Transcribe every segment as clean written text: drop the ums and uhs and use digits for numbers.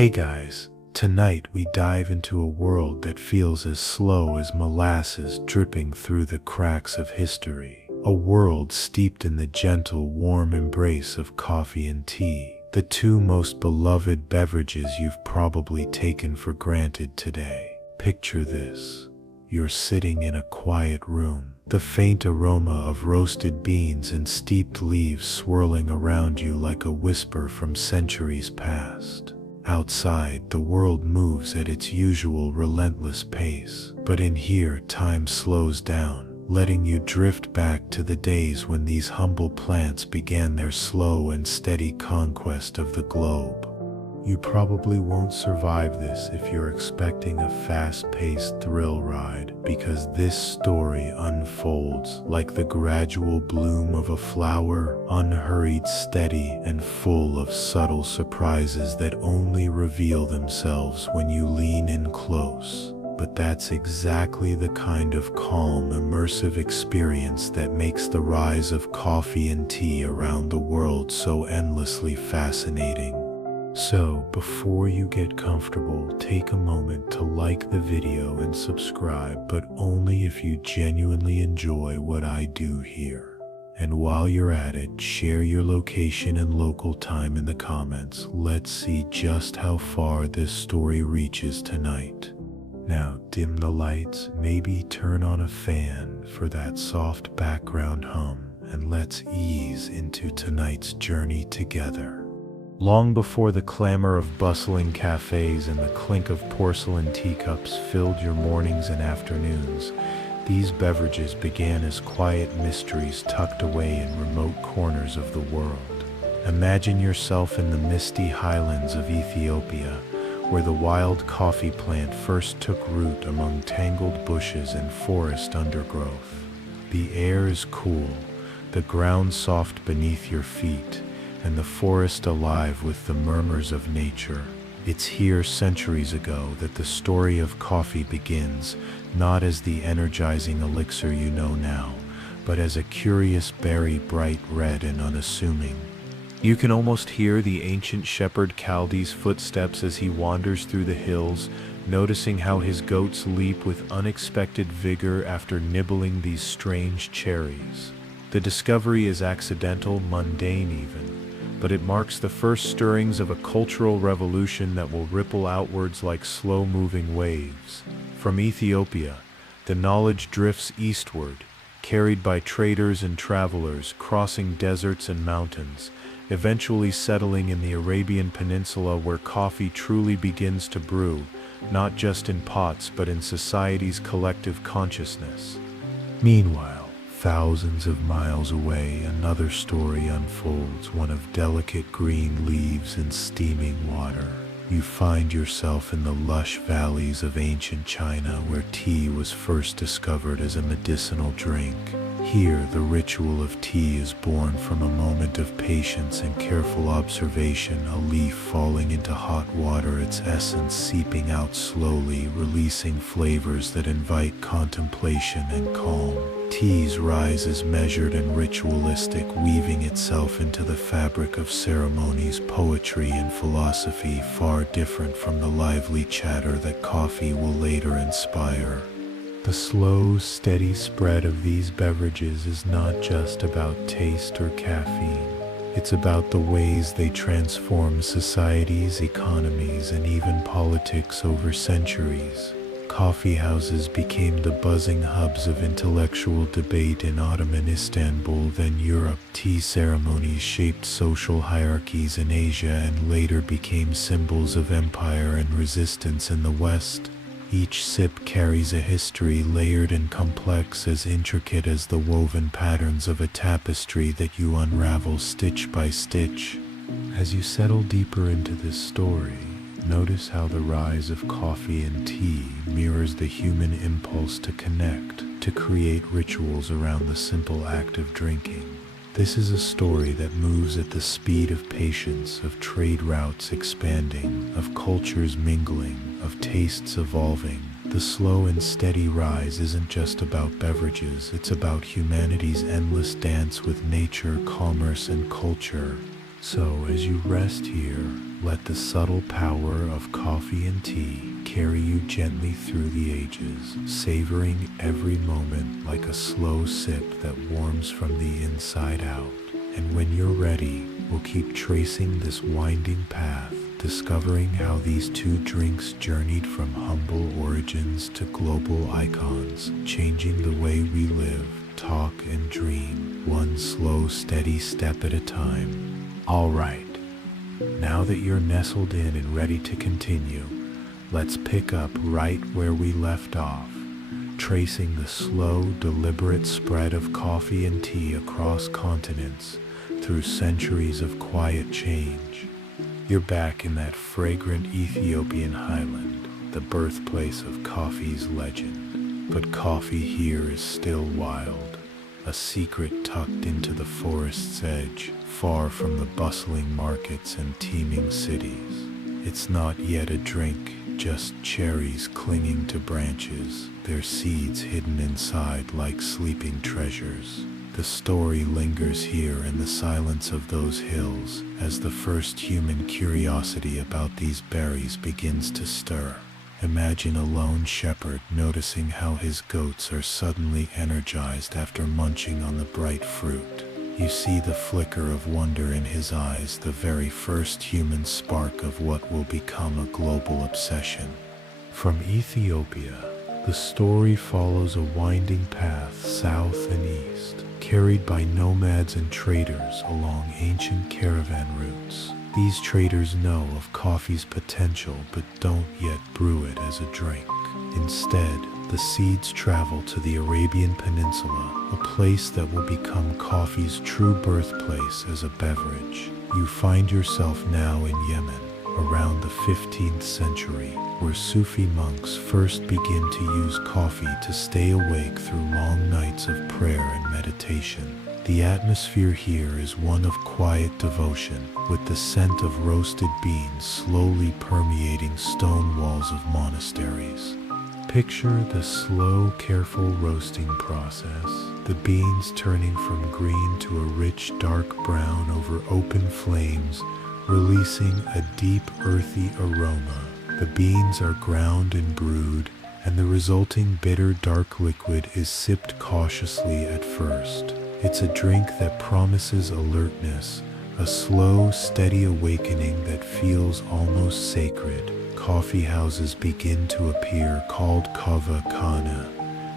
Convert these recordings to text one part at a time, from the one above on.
Hey guys, tonight we dive into a world that feels as slow as molasses dripping through the cracks of history. A world steeped in the gentle, warm embrace of coffee and tea, the two most beloved beverages you've probably taken for granted today. Picture this. You're sitting in a quiet room, the faint aroma of roasted beans and steeped leaves swirling around you like a whisper from centuries past. Outside, the world moves at its usual relentless pace, but in here, time slows down, letting you drift back to the days when these humble plants began their slow and steady conquest of the globe. You probably won't survive this if you're expecting a fast-paced thrill ride, because this story unfolds like the gradual bloom of a flower, unhurried, steady, and full of subtle surprises that only reveal themselves when you lean in close. But that's exactly the kind of calm, immersive experience that makes the rise of coffee and tea around the world so endlessly fascinating. So, before you get comfortable, take a moment to like the video and subscribe, but only if you genuinely enjoy what I do here. And while you're at it, share your location and local time in the comments. Let's see just how far this story reaches tonight. Now, dim the lights, maybe turn on a fan for that soft background hum, and let's ease into tonight's journey together. Long before the clamor of bustling cafes and the clink of porcelain teacups filled your mornings and afternoons, these beverages began as quiet mysteries tucked away in remote corners of the world. Imagine yourself in the misty highlands of Ethiopia, where the wild coffee plant first took root among tangled bushes and forest undergrowth. The air is cool, the ground soft beneath your feet, and the forest alive with the murmurs of nature. It's here centuries ago that the story of coffee begins, not as the energizing elixir you know now, but as a curious berry, bright red and unassuming. You can almost hear the ancient shepherd Chaldee's footsteps as he wanders through the hills, noticing how his goats leap with unexpected vigor after nibbling these strange cherries. The discovery is accidental, mundane even, but it marks the first stirrings of a cultural revolution that will ripple outwards like slow-moving waves. From Ethiopia, the knowledge drifts eastward, carried by traders and travelers crossing deserts and mountains, eventually settling in the Arabian Peninsula where coffee truly begins to brew, not just in pots but in society's collective consciousness. Meanwhile, thousands of miles away, another story unfolds, one of delicate green leaves and steaming water. You find yourself in the lush valleys of ancient China where tea was first discovered as a medicinal drink. Here, the ritual of tea is born from a moment of patience and careful observation, a leaf falling into hot water, its essence seeping out slowly, releasing flavors that invite contemplation and calm. Tea's rise is measured and ritualistic, weaving itself into the fabric of ceremonies, poetry, and philosophy, far different from the lively chatter that coffee will later inspire. The slow, steady spread of these beverages is not just about taste or caffeine. It's about the ways they transform societies, economies, and even politics over centuries. Coffee houses became the buzzing hubs of intellectual debate in Ottoman Istanbul, then Europe. Tea ceremonies shaped social hierarchies in Asia and later became symbols of empire and resistance in the West. Each sip carries a history layered and complex, as intricate as the woven patterns of a tapestry that you unravel stitch by stitch. As you settle deeper into this story, notice how the rise of coffee and tea mirrors the human impulse to connect, to create rituals around the simple act of drinking. This is a story that moves at the speed of patience, of trade routes expanding, of cultures mingling, of tastes evolving. The slow and steady rise isn't just about beverages, it's about humanity's endless dance with nature, commerce, and culture. So as you rest here, let the subtle power of coffee and tea carry you gently through the ages, savoring every moment like a slow sip that warms from the inside out. And when you're ready, we'll keep tracing this winding path, discovering how these two drinks journeyed from humble origins to global icons, changing the way we live, talk, and dream, one slow, steady step at a time. All right, now that you're nestled in and ready to continue, let's pick up right where we left off, tracing the slow, deliberate spread of coffee and tea across continents through centuries of quiet change. You're back in that fragrant Ethiopian highland, the birthplace of coffee's legend. But coffee here is still wild, a secret tucked into the forest's edge, far from the bustling markets and teeming cities. It's not yet a drink, just cherries clinging to branches, their seeds hidden inside like sleeping treasures. The story lingers here in the silence of those hills as the first human curiosity about these berries begins to stir. Imagine a lone shepherd noticing how his goats are suddenly energized after munching on the bright fruit. You see the flicker of wonder in his eyes, the very first human spark of what will become a global obsession. From Ethiopia, the story follows a winding path south and east, carried by nomads and traders along ancient caravan routes. These traders know of coffee's potential but don't yet brew it as a drink. Instead, the seeds travel to the Arabian Peninsula, a place that will become coffee's true birthplace as a beverage. You find yourself now in Yemen, around the 15th century, where Sufi monks first begin to use coffee to stay awake through long nights of prayer and meditation. The atmosphere here is one of quiet devotion, with the scent of roasted beans slowly permeating stone walls of monasteries. Picture the slow, careful roasting process, the beans turning from green to a rich, dark brown over open flames, releasing a deep, earthy aroma. The beans are ground and brewed, and the resulting bitter, dark liquid is sipped cautiously at first. It's a drink that promises alertness, a slow, steady awakening that feels almost sacred. Coffee houses begin to appear, called kava khana,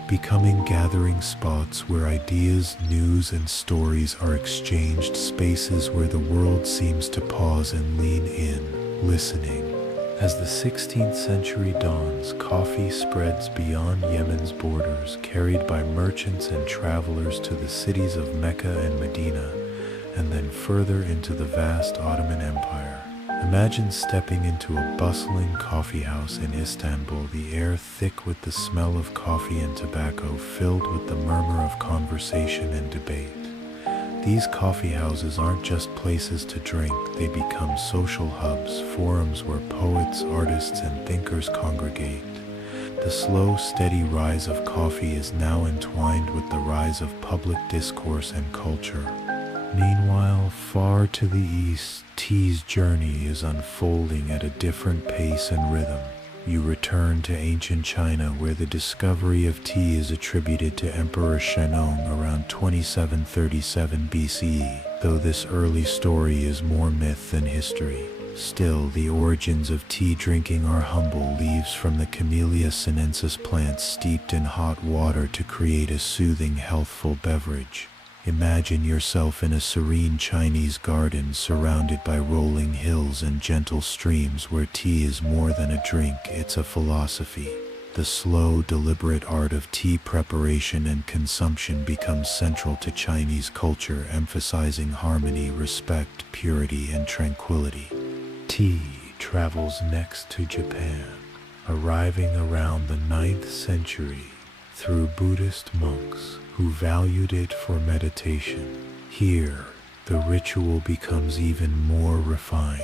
becoming gathering spots where ideas, news, and stories are exchanged, spaces where the world seems to pause and lean in, listening. As the 16th century dawns, coffee spreads beyond Yemen's borders, carried by merchants and travelers to the cities of Mecca and Medina, and then further into the vast Ottoman Empire. Imagine stepping into a bustling coffee house in Istanbul, the air thick with the smell of coffee and tobacco, filled with the murmur of conversation and debate. These coffee houses aren't just places to drink, they become social hubs, forums where poets, artists, and thinkers congregate. The slow, steady rise of coffee is now entwined with the rise of public discourse and culture. Meanwhile, far to the east, tea's journey is unfolding at a different pace and rhythm. You return to ancient China, where the discovery of tea is attributed to Emperor Shennong around 2737 BCE, though this early story is more myth than history. Still, the origins of tea drinking are humble, leaves from the Camellia sinensis plant steeped in hot water to create a soothing, healthful beverage. Imagine yourself in a serene Chinese garden surrounded by rolling hills and gentle streams where tea is more than a drink, it's a philosophy. The slow, deliberate art of tea preparation and consumption becomes central to Chinese culture, emphasizing harmony, respect, purity, and tranquility. Tea travels next to Japan, arriving around the 9th century through Buddhist monks who valued it for meditation. Here, the ritual becomes even more refined,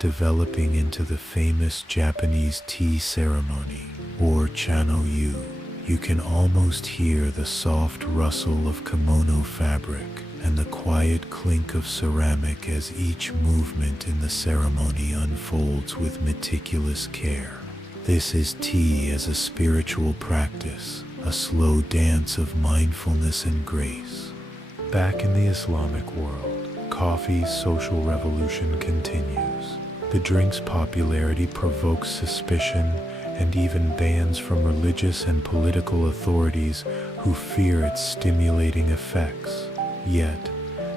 developing into the famous Japanese tea ceremony, or chano-yu. You can almost hear the soft rustle of kimono fabric and the quiet clink of ceramic as each movement in the ceremony unfolds with meticulous care. This is tea as a spiritual practice, a slow dance of mindfulness and grace. Back in the Islamic world, coffee's social revolution continues. The drink's popularity provokes suspicion and even bans from religious and political authorities who fear its stimulating effects. Yet,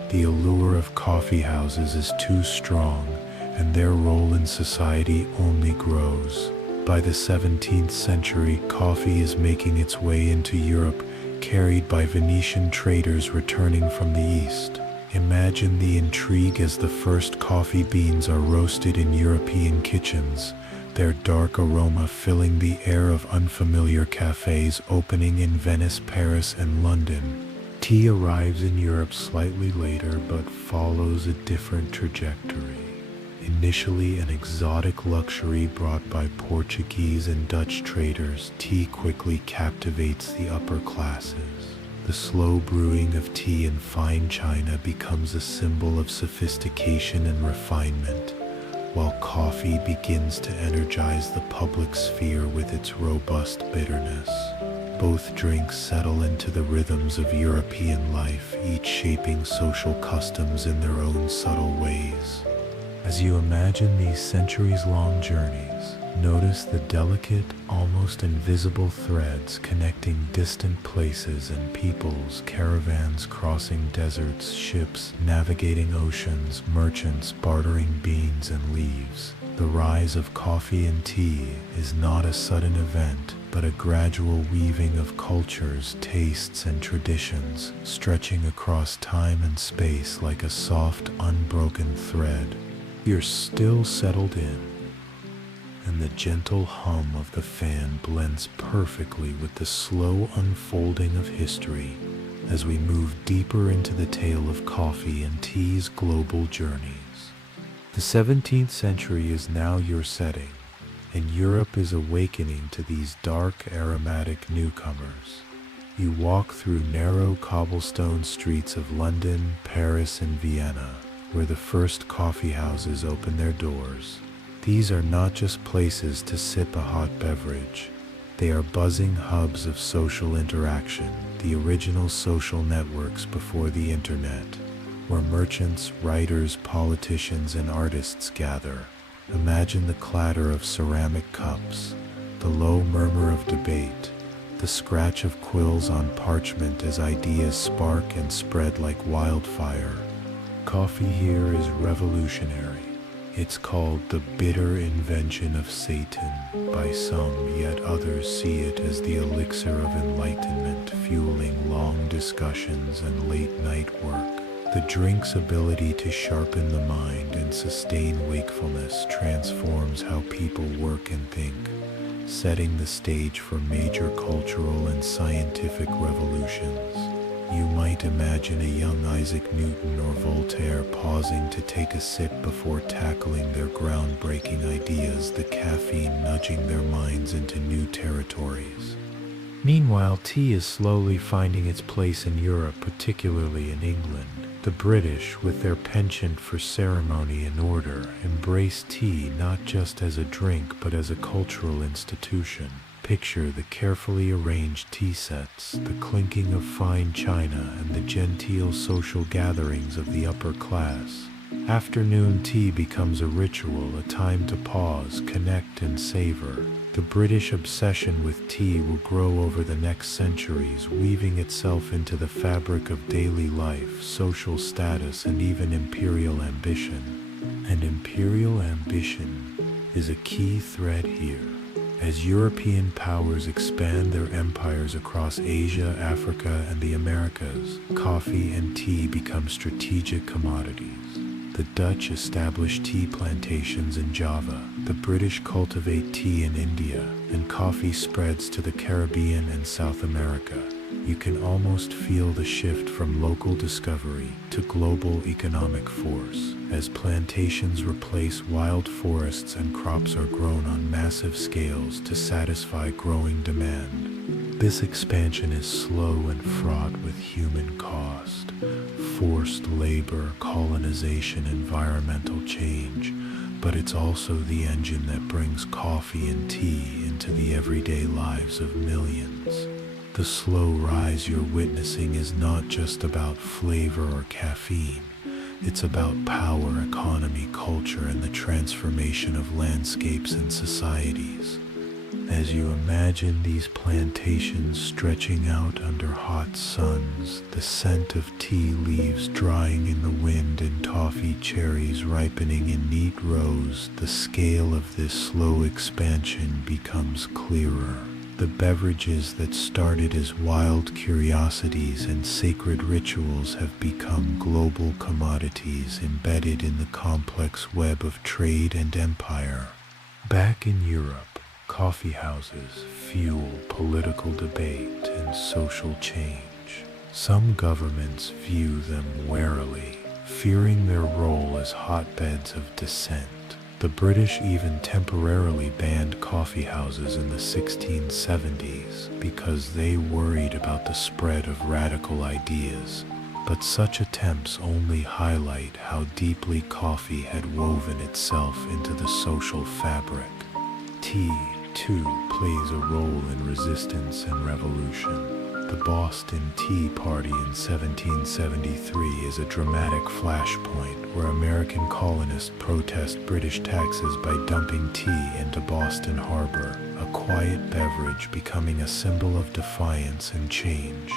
the allure of coffee houses is too strong, and their role in society only grows. By the 17th century, coffee is making its way into Europe, carried by Venetian traders returning from the East. Imagine the intrigue as the first coffee beans are roasted in European kitchens, their dark aroma filling the air of unfamiliar cafes opening in Venice, Paris, and London. Tea arrives in Europe slightly later but follows a different trajectory. Initially an exotic luxury brought by Portuguese and Dutch traders, tea quickly captivates the upper classes. The slow brewing of tea in fine china becomes a symbol of sophistication and refinement, while coffee begins to energize the public sphere with its robust bitterness. Both drinks settle into the rhythms of European life, each shaping social customs in their own subtle ways. As you imagine these centuries-long journeys, notice the delicate, almost invisible threads connecting distant places and peoples, caravans crossing deserts, ships navigating oceans, merchants bartering beans and leaves. The rise of coffee and tea is not a sudden event, but a gradual weaving of cultures, tastes, and traditions, stretching across time and space like a soft, unbroken thread. You're still settled in, and the gentle hum of the fan blends perfectly with the slow unfolding of history as we move deeper into the tale of coffee and tea's global journeys. The 17th century is now your setting, and Europe is awakening to these dark, aromatic newcomers. You walk through narrow cobblestone streets of London, Paris, and Vienna, where the first coffee houses open their doors. These are not just places to sip a hot beverage. They are buzzing hubs of social interaction, the original social networks before the internet, where merchants, writers, politicians, and artists gather. Imagine the clatter of ceramic cups, the low murmur of debate, the scratch of quills on parchment as ideas spark and spread like wildfire. Coffee here is revolutionary. It's called the bitter invention of Satan by some, yet others see it as the elixir of enlightenment, fueling long discussions and late-night work. The drink's ability to sharpen the mind and sustain wakefulness transforms how people work and think, setting the stage for major cultural and scientific revolutions. You might imagine a young Isaac Newton or Voltaire pausing to take a sip before tackling their groundbreaking ideas, the caffeine nudging their minds into new territories. Meanwhile, tea is slowly finding its place in Europe, particularly in England. The British, with their penchant for ceremony and order, embrace tea not just as a drink but as a cultural institution. Picture the carefully arranged tea sets, the clinking of fine china, and the genteel social gatherings of the upper class. Afternoon tea becomes a ritual, a time to pause, connect, and savor. The British obsession with tea will grow over the next centuries, weaving itself into the fabric of daily life, social status, and even imperial ambition. And imperial ambition is a key thread here. As European powers expand their empires across Asia, Africa, and the Americas, coffee and tea become strategic commodities. The Dutch establish tea plantations in Java, the British cultivate tea in India, and coffee spreads to the Caribbean and South America. You can almost feel the shift from local discovery to global economic force, as plantations replace wild forests and crops are grown on massive scales to satisfy growing demand. This expansion is slow and fraught with human cost. forced labor, colonization, environmental change, but it's also the engine that brings coffee and tea into the everyday lives of millions. The slow rise you're witnessing is not just about flavor or caffeine. It's about power, economy, culture, and the transformation of landscapes and societies. As you imagine these plantations stretching out under hot suns, the scent of tea leaves drying in the wind and toffee cherries ripening in neat rows, the scale of this slow expansion becomes clearer. The beverages that started as wild curiosities and sacred rituals have become global commodities embedded in the complex web of trade and empire. Back in Europe, coffee houses fuel political debate and social change. Some governments view them warily, fearing their role as hotbeds of dissent. The British even temporarily banned coffee houses in the 1670s because they worried about the spread of radical ideas. But such attempts only highlight how deeply coffee had woven itself into the social fabric. Tea, too, plays a role in resistance and revolution. The Boston Tea Party in 1773 is a dramatic flashpoint where American colonists protest British taxes by dumping tea into Boston Harbor, a quiet beverage becoming a symbol of defiance and change.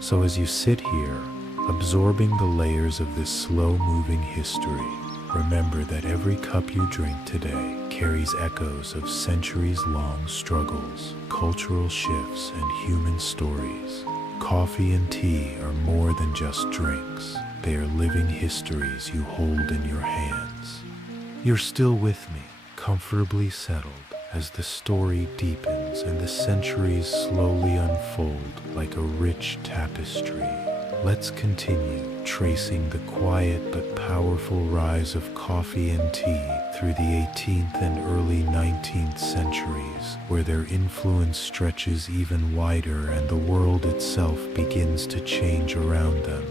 So as you sit here, absorbing the layers of this slow-moving history, remember that every cup you drink today carries echoes of centuries-long struggles, cultural shifts, and human stories. Coffee and tea are more than just drinks. They are living histories you hold in your hands. You're still with me, comfortably settled, as the story deepens and the centuries slowly unfold like a rich tapestry. Let's continue tracing the quiet but powerful rise of coffee and tea through the 18th and early 19th centuries, where their influence stretches even wider and the world itself begins to change around them.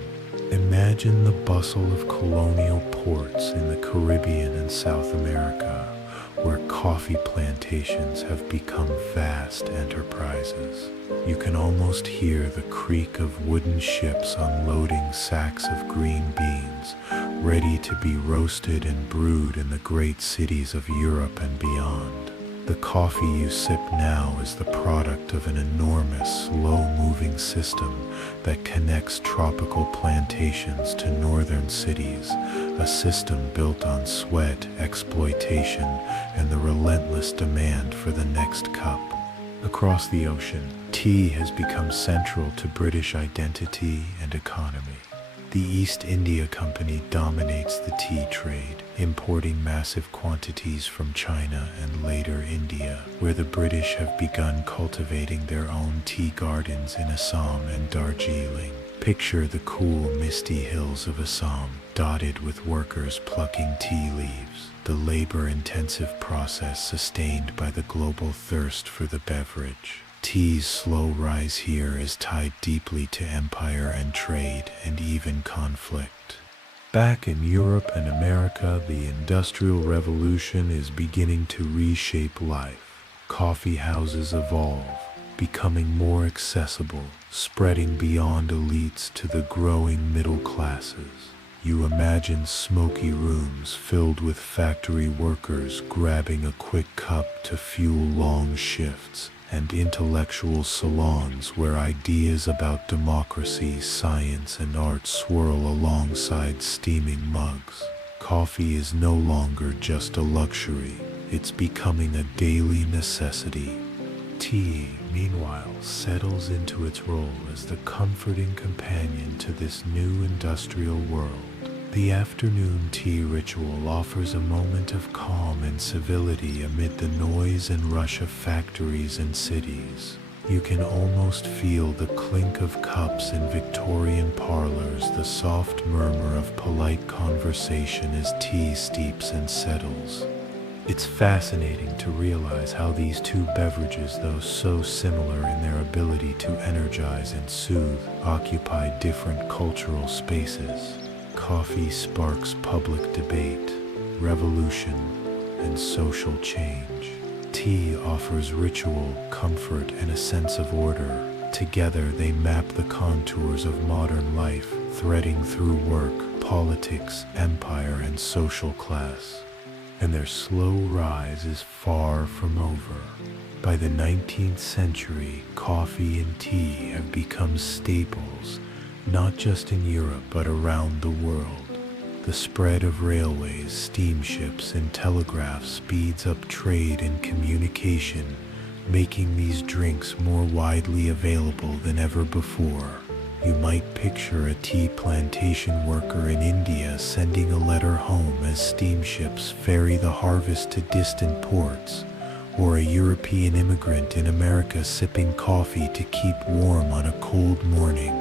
Imagine the bustle of colonial ports in the Caribbean and South America, where coffee plantations have become vast enterprises. You can almost hear the creak of wooden ships unloading sacks of green beans, ready to be roasted and brewed in the great cities of Europe and beyond. The coffee you sip now is the product of an enormous, slow-moving system that connects tropical plantations to northern cities, a system built on sweat, exploitation, and the relentless demand for the next cup. Across the ocean, tea has become central to British identity and economy. The East India Company dominates the tea trade, importing massive quantities from China and later India, where the British have begun cultivating their own tea gardens in Assam and Darjeeling. Picture the cool, misty hills of Assam, dotted with workers plucking tea leaves, the labor-intensive process sustained by the global thirst for the beverage. Tea's slow rise here is tied deeply to empire and trade and even conflict. Back in Europe and America, the Industrial Revolution is beginning to reshape life. Coffee houses evolve, becoming more accessible, spreading beyond elites to the growing middle classes. You imagine smoky rooms filled with factory workers grabbing a quick cup to fuel long shifts, and intellectual salons where ideas about democracy, science, and art swirl alongside steaming mugs. Coffee is no longer just a luxury, it's becoming a daily necessity. Tea, meanwhile, settles into its role as the comforting companion to this new industrial world. The afternoon tea ritual offers a moment of calm and civility amid the noise and rush of factories and cities. You can almost feel the clink of cups in Victorian parlors, the soft murmur of polite conversation as tea steeps and settles. It's fascinating to realize how these two beverages, though so similar in their ability to energize and soothe, occupy different cultural spaces. Coffee sparks public debate, revolution, and social change. Tea offers ritual, comfort, and a sense of order. Together they map the contours of modern life, threading through work, politics, empire, and social class. And their slow rise is far from over. By the 19th century, coffee and tea have become staples, not just in Europe but around the world. The spread of railways, steamships, and telegraphs speeds up trade and communication, making these drinks more widely available than ever before. You might picture a tea plantation worker in India sending a letter home as steamships ferry the harvest to distant ports, or a European immigrant in America sipping coffee to keep warm on a cold morning.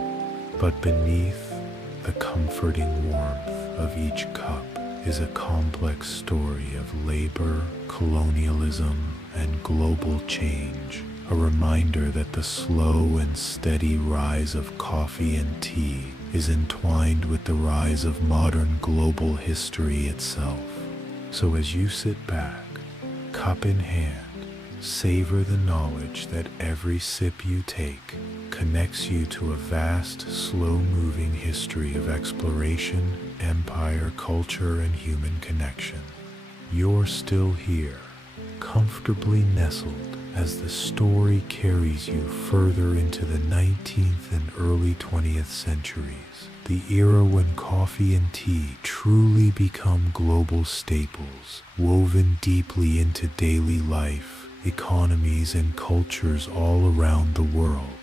But beneath the comforting warmth of each cup is a complex story of labor, colonialism, and global change. A reminder that the slow and steady rise of coffee and tea is entwined with the rise of modern global history itself. So as you sit back, cup in hand, savor the knowledge that every sip you take connects you to a vast, slow-moving history of exploration, empire, culture, and human connection. You're still here, comfortably nestled, as the story carries you further into the 19th and early 20th centuries, the era when coffee and tea truly become global staples, woven deeply into daily life, economies, and cultures all around the world.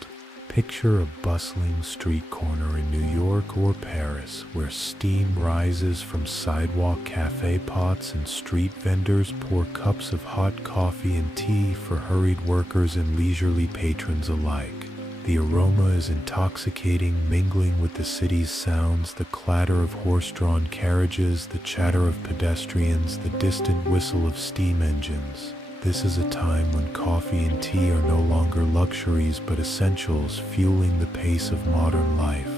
Picture a bustling street corner in New York or Paris where steam rises from sidewalk cafe pots and street vendors pour cups of hot coffee and tea for hurried workers and leisurely patrons alike. The aroma is intoxicating, mingling with the city's sounds, the clatter of horse-drawn carriages, the chatter of pedestrians, the distant whistle of steam engines. This is a time when coffee and tea are no longer luxuries but essentials, fueling the pace of modern life.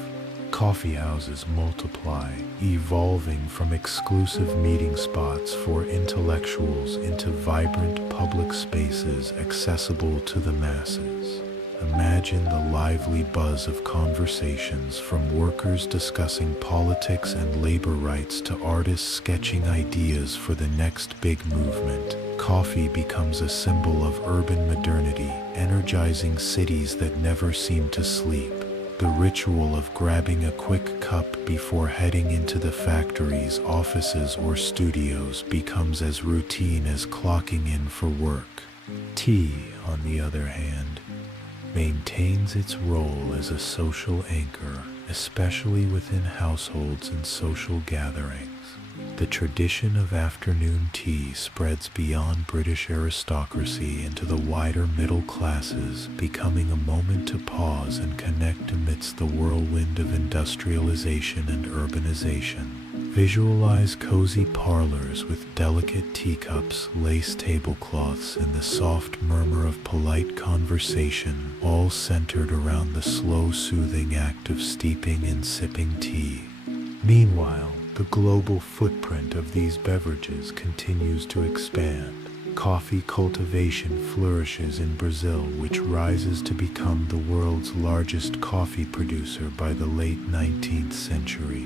Coffee houses multiply, evolving from exclusive meeting spots for intellectuals into vibrant public spaces accessible to the masses. Imagine the lively buzz of conversations, from workers discussing politics and labor rights to artists sketching ideas for the next big movement. Coffee becomes a symbol of urban modernity, energizing cities that never seem to sleep. The ritual of grabbing a quick cup before heading into the factories, offices, or studios becomes as routine as clocking in for work. Tea, on the other hand, maintains its role as a social anchor, especially within households and social gatherings. The tradition of afternoon tea spreads beyond British aristocracy into the wider middle classes, becoming a moment to pause and connect amidst the whirlwind of industrialization and urbanization. Visualize cozy parlors with delicate teacups, lace tablecloths, and the soft murmur of polite conversation, all centered around the slow, soothing act of steeping and sipping tea. Meanwhile, the global footprint of these beverages continues to expand. Coffee cultivation flourishes in Brazil, which rises to become the world's largest coffee producer by the late 19th century.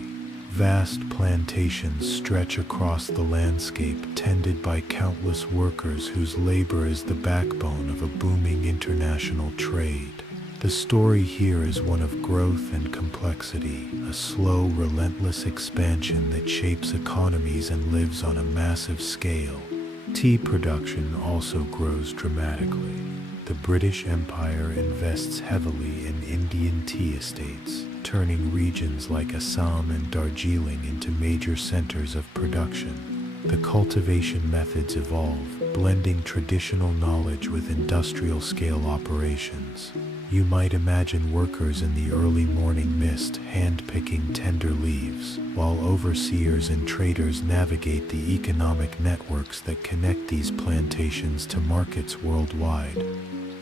Vast plantations stretch across the landscape, tended by countless workers whose labor is the backbone of a booming international trade. The story here is one of growth and complexity, a slow, relentless expansion that shapes economies and lives on a massive scale. Tea production also grows dramatically. The British Empire invests heavily in Indian tea estates, turning regions like Assam and Darjeeling into major centers of production. The cultivation methods evolve, blending traditional knowledge with industrial-scale operations. You might imagine workers in the early morning mist hand-picking tender leaves, while overseers and traders navigate the economic networks that connect these plantations to markets worldwide.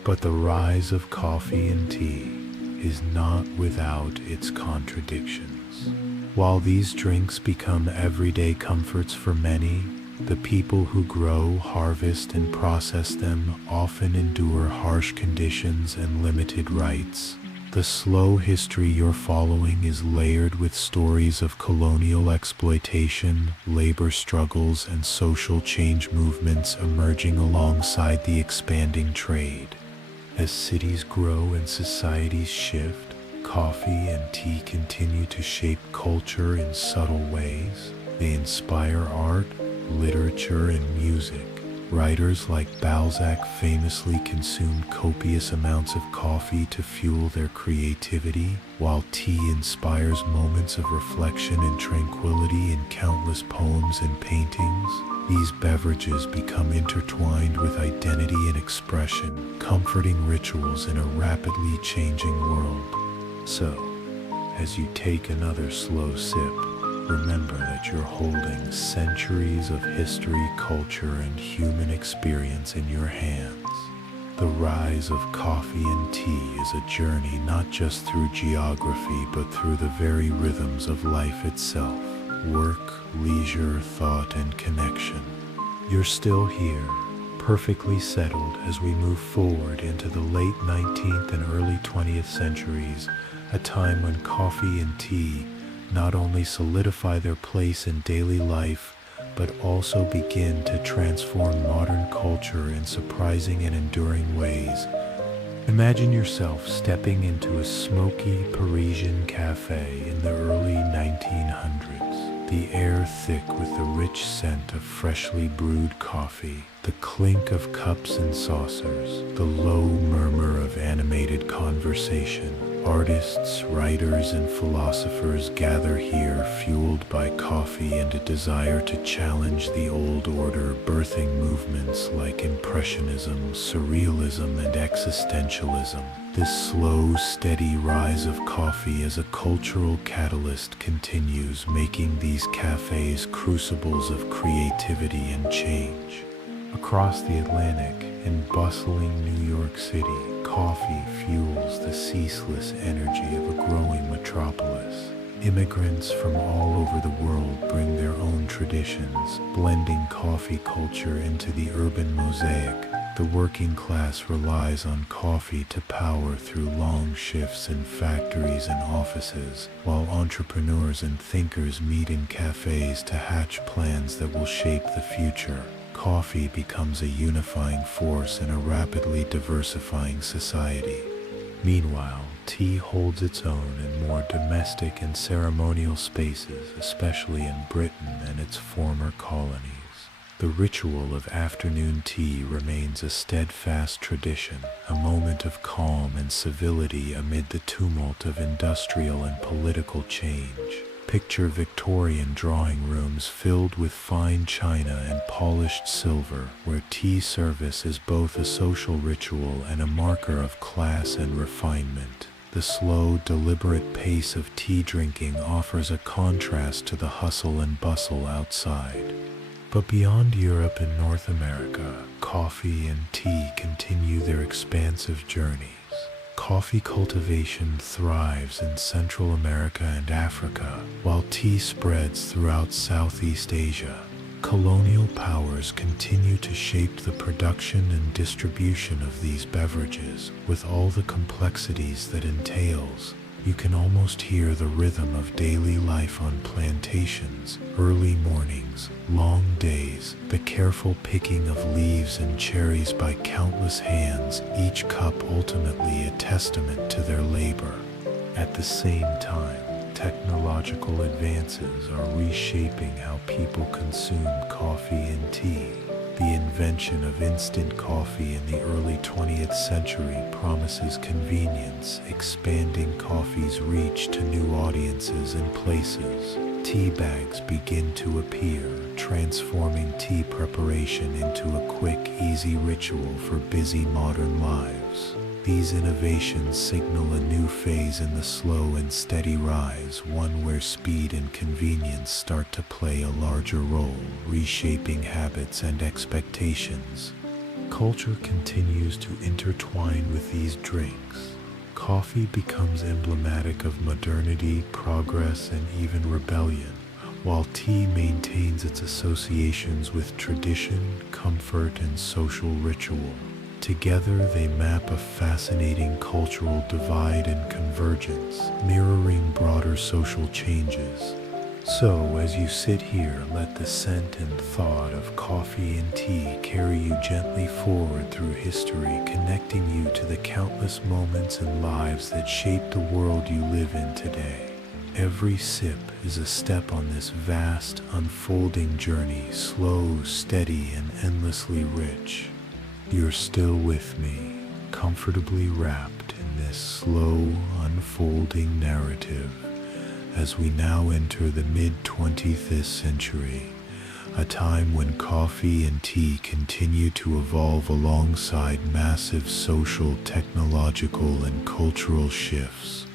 But the rise of coffee and tea is not without its contradictions. While these drinks become everyday comforts for many, the people who grow, harvest, and process them often endure harsh conditions and limited rights. The slow history you're following is layered with stories of colonial exploitation, labor struggles, and social change movements emerging alongside the expanding trade. As cities grow and societies shift, coffee and tea continue to shape culture in subtle ways. They inspire art, literature, and music. Writers like Balzac famously consumed copious amounts of coffee to fuel their creativity, while tea inspires moments of reflection and tranquility in countless poems and paintings. These beverages become intertwined with identity and expression, comforting rituals in a rapidly changing world. So, as you take another slow sip, remember that you're holding centuries of history, culture, and human experience in your hands. The rise of coffee and tea is a journey not just through geography but through the very rhythms of life itself: work, leisure, thought, and connection. You're still here, perfectly settled as we move forward into the late 19th and early 20th centuries, a time when coffee and tea not only solidify their place in daily life, but also begin to transform modern culture in surprising and enduring ways. Imagine yourself stepping into a smoky Parisian cafe in the early 1900s, the air thick with the rich scent of freshly brewed coffee, the clink of cups and saucers, the low murmur of animated conversation. Artists, writers, and philosophers gather here, fueled by coffee and a desire to challenge the old order, birthing movements like Impressionism, Surrealism, and Existentialism. This slow, steady rise of coffee as a cultural catalyst continues, making these cafes crucibles of creativity and change. Across the Atlantic, in bustling New York City, coffee fuels the ceaseless energy of a growing metropolis. Immigrants from all over the world bring their own traditions, blending coffee culture into the urban mosaic. The working class relies on coffee to power through long shifts in factories and offices, while entrepreneurs and thinkers meet in cafes to hatch plans that will shape the future. Coffee becomes a unifying force in a rapidly diversifying society. Meanwhile, tea holds its own in more domestic and ceremonial spaces, especially in Britain and its former colonies. The ritual of afternoon tea remains a steadfast tradition, a moment of calm and civility amid the tumult of industrial and political change. Picture Victorian drawing rooms filled with fine china and polished silver, where tea service is both a social ritual and a marker of class and refinement. The slow, deliberate pace of tea drinking offers a contrast to the hustle and bustle outside. But beyond Europe and North America, coffee and tea continue their expansive journeys. Coffee cultivation thrives in Central America and Africa, while tea spreads throughout Southeast Asia. Colonial powers continue to shape the production and distribution of these beverages, with all the complexities that entails. You can almost hear the rhythm of daily life on plantations: early mornings, long days, the careful picking of leaves and cherries by countless hands, each cup ultimately a testament to their labor. At the same time, technological advances are reshaping how people consume coffee and tea. The invention of instant coffee in the early 20th century promises convenience, expanding coffee's reach to new audiences and places. Tea bags begin to appear, transforming tea preparation into a quick, easy ritual for busy modern lives. These innovations signal a new phase in the slow and steady rise, one where speed and convenience start to play a larger role, reshaping habits and expectations. Culture continues to intertwine with these drinks. Coffee becomes emblematic of modernity, progress, and even rebellion, while tea maintains its associations with tradition, comfort, and social ritual. Together, they map a fascinating cultural divide and convergence, mirroring broader social changes. So, as you sit here, let the scent and thought of coffee and tea carry you gently forward through history, connecting you to the countless moments and lives that shape the world you live in today. Every sip is a step on this vast, unfolding journey, slow, steady, and endlessly rich. You're still with me, comfortably wrapped in this slow, unfolding narrative, as we now enter the mid-20th century, a time when coffee and tea continue to evolve alongside massive social, technological, and cultural shifts.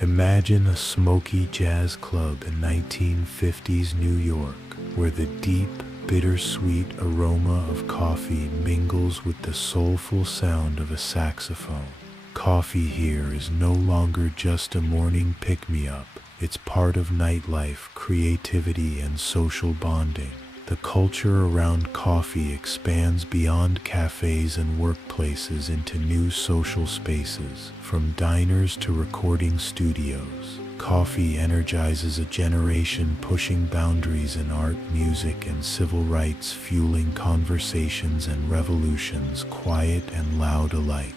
Imagine a smoky jazz club in 1950s New York, where the deep, bittersweet aroma of coffee mingles with the soulful sound of a saxophone. Coffee here is no longer just a morning pick-me-up. It's part of nightlife, creativity, and social bonding. The culture around coffee expands beyond cafes and workplaces into new social spaces, from diners to recording studios. Coffee energizes a generation, pushing boundaries in art, music, and civil rights, fueling conversations and revolutions, quiet and loud alike.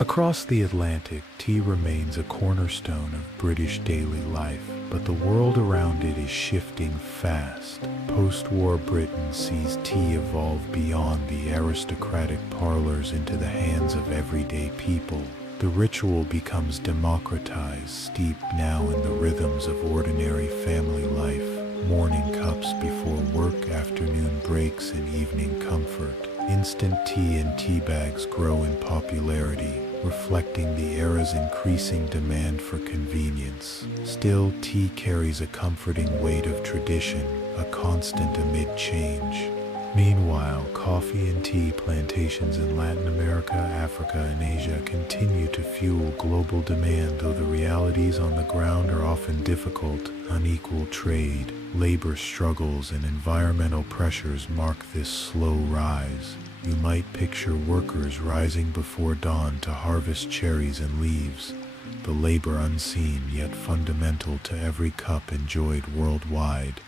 Across the Atlantic, tea remains a cornerstone of British daily life, but the world around it is shifting fast. Post-war Britain sees tea evolve beyond the aristocratic parlors into the hands of everyday people. The ritual becomes democratized, steeped now in the rhythms of ordinary family life, morning cups before work, afternoon breaks, and evening comfort. Instant tea and tea bags grow in popularity, reflecting the era's increasing demand for convenience. Still, tea carries a comforting weight of tradition, a constant amid change. Meanwhile, coffee and tea plantations in Latin America, Africa, and Asia continue to fuel global demand, though the realities on the ground are often difficult. Unequal trade, labor struggles, and environmental pressures mark this slow rise. You might picture workers rising before dawn to harvest cherries and leaves, the labor unseen yet fundamental to every cup enjoyed worldwide.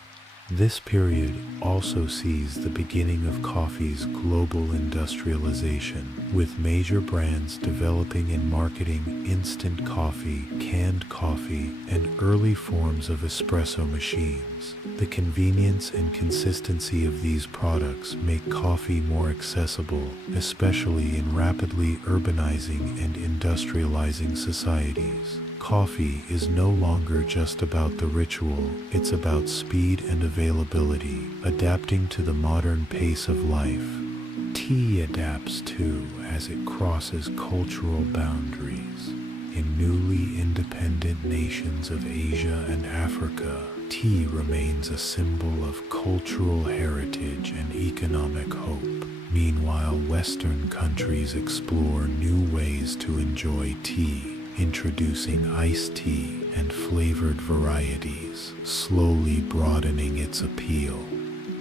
This period also sees the beginning of coffee's global industrialization, with major brands developing and marketing instant coffee, canned coffee, and early forms of espresso machines. The convenience and consistency of these products make coffee more accessible, especially in rapidly urbanizing and industrializing societies. Coffee is no longer just about the ritual, it's about speed and availability, adapting to the modern pace of life. Tea adapts too, as it crosses cultural boundaries. In newly independent nations of Asia and Africa, tea remains a symbol of cultural heritage and economic hope. Meanwhile, Western countries explore new ways to enjoy tea, introducing iced tea and flavored varieties, slowly broadening its appeal.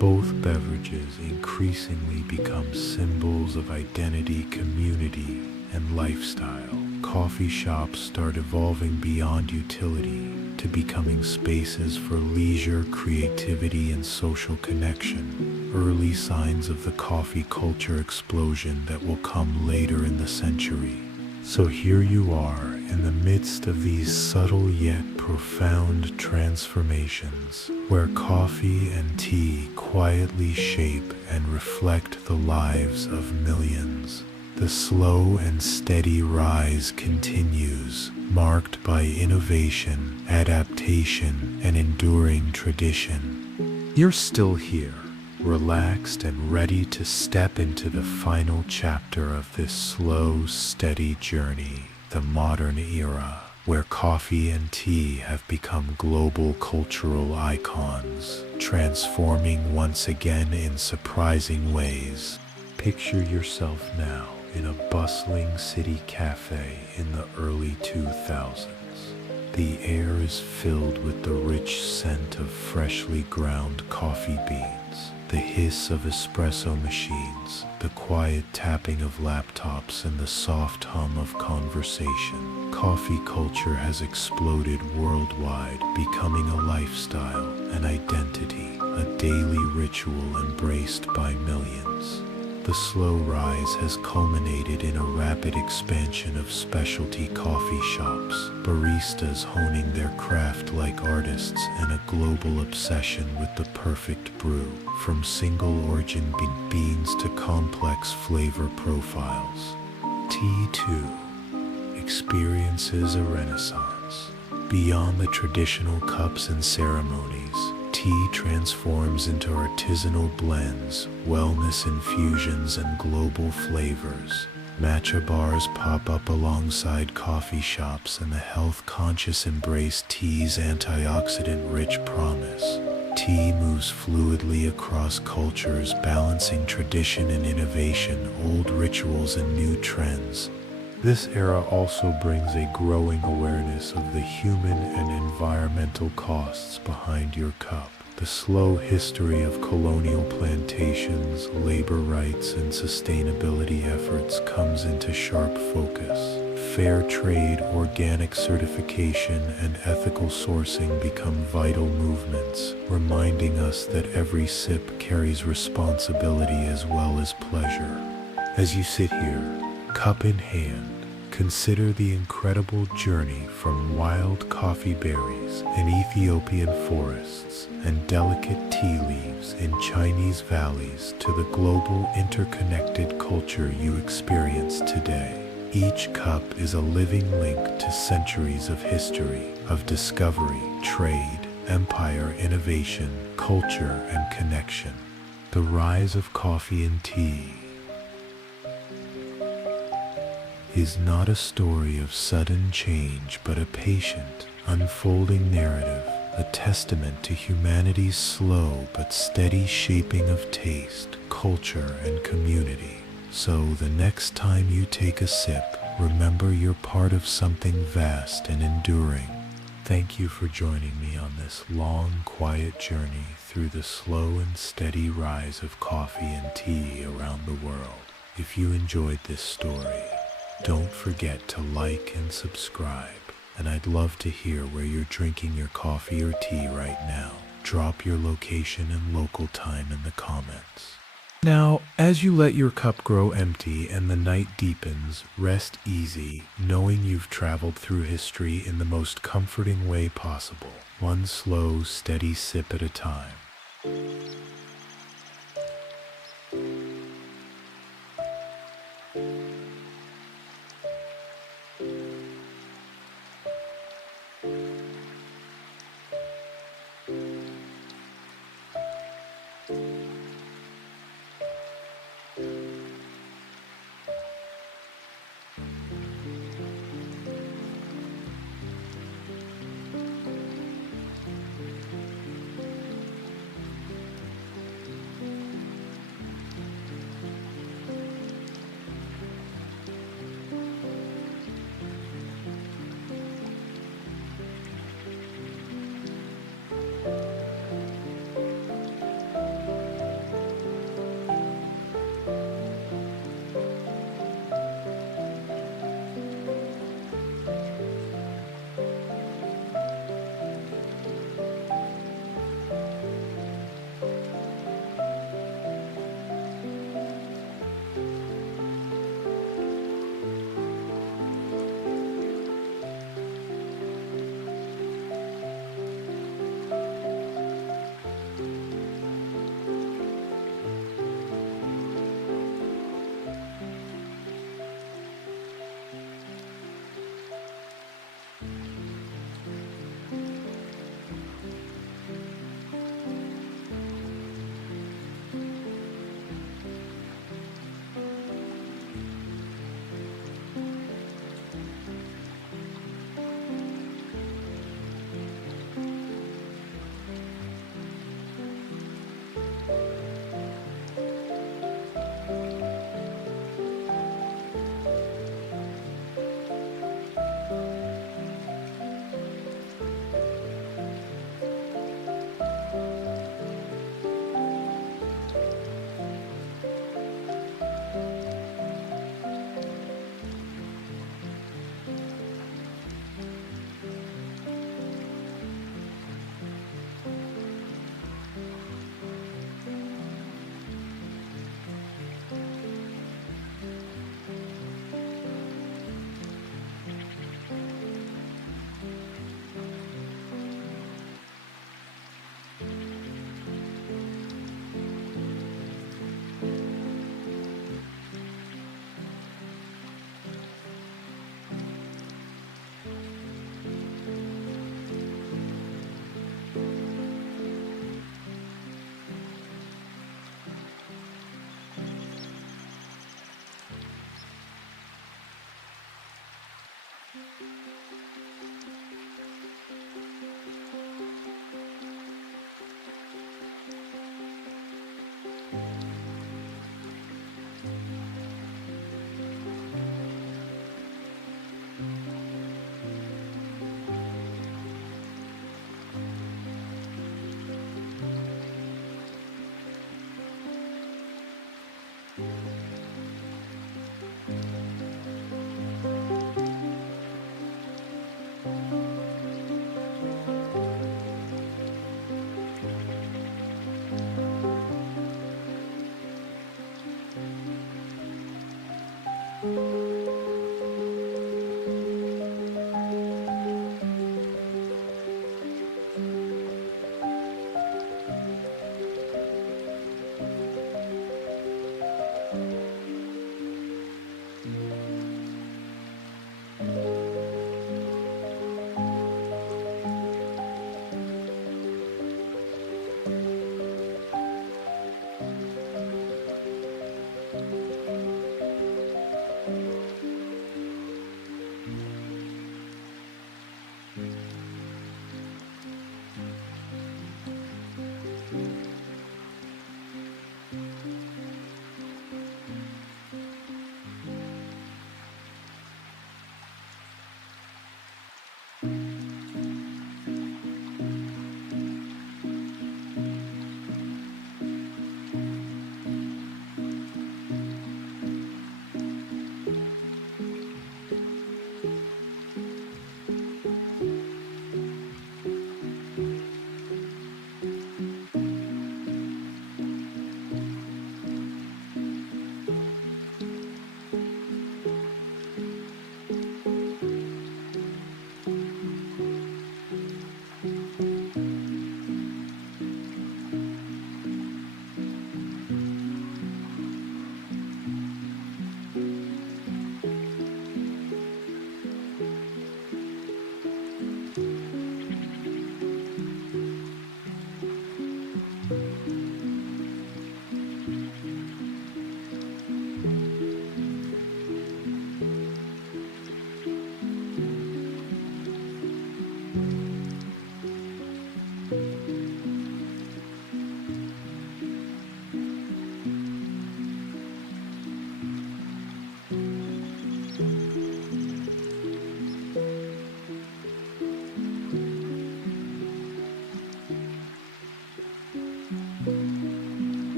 Both beverages increasingly become symbols of identity, community, and lifestyle. Coffee shops start evolving beyond utility to becoming spaces for leisure, creativity, and social connection. Early signs of the coffee culture explosion that will come later in the century. So here you are in the midst of these subtle yet profound transformations, where coffee and tea quietly shape and reflect the lives of millions. The slow and steady rise continues, marked by innovation, adaptation, and enduring tradition. You're still here, relaxed and ready to step into the final chapter of this slow, steady journey, the modern era, where coffee and tea have become global cultural icons, transforming once again in surprising ways. Picture yourself now in a bustling city cafe in the early 2000s. The air is filled with the rich scent of freshly ground coffee beans, the hiss of espresso machines, the quiet tapping of laptops, and the soft hum of conversation. Coffee culture has exploded worldwide, becoming a lifestyle, an identity, a daily ritual embraced by millions. The slow rise has culminated in a rapid expansion of specialty coffee shops, baristas honing their craft like artists, and a global obsession with the perfect brew, from single origin beans to complex flavor profiles. Tea, too, experiences a renaissance. Beyond the traditional cups and ceremonies, tea transforms into artisanal blends, wellness infusions, and global flavors. Matcha bars pop up alongside coffee shops, and the health-conscious embrace tea's antioxidant-rich promise. Tea moves fluidly across cultures, balancing tradition and innovation, old rituals and new trends. This era also brings a growing awareness of the human and environmental costs behind your cup. The slow history of colonial plantations, labor rights, and sustainability efforts comes into sharp focus. Fair trade, organic certification, and ethical sourcing become vital movements, reminding us that every sip carries responsibility as well as pleasure. As you sit here, cup in hand, consider the incredible journey from wild coffee berries in Ethiopian forests and delicate tea leaves in Chinese valleys to the global interconnected culture you experience today. Each cup is a living link to centuries of history, of discovery, trade, empire, innovation, culture, and connection. The rise of coffee and tea is not a story of sudden change, but a patient, unfolding narrative, a testament to humanity's slow but steady shaping of taste, culture, and community. So the next time you take a sip, remember you're part of something vast and enduring. Thank you for joining me on this long, quiet journey through the slow and steady rise of coffee and tea around the world. If you enjoyed this story, don't forget to like and subscribe, and I'd love to hear where you're drinking your coffee or tea right now. Drop your location and local time in the comments. Now, as you let your cup grow empty and the night deepens, rest easy, knowing you've traveled through history in the most comforting way possible, one slow, steady sip at a time.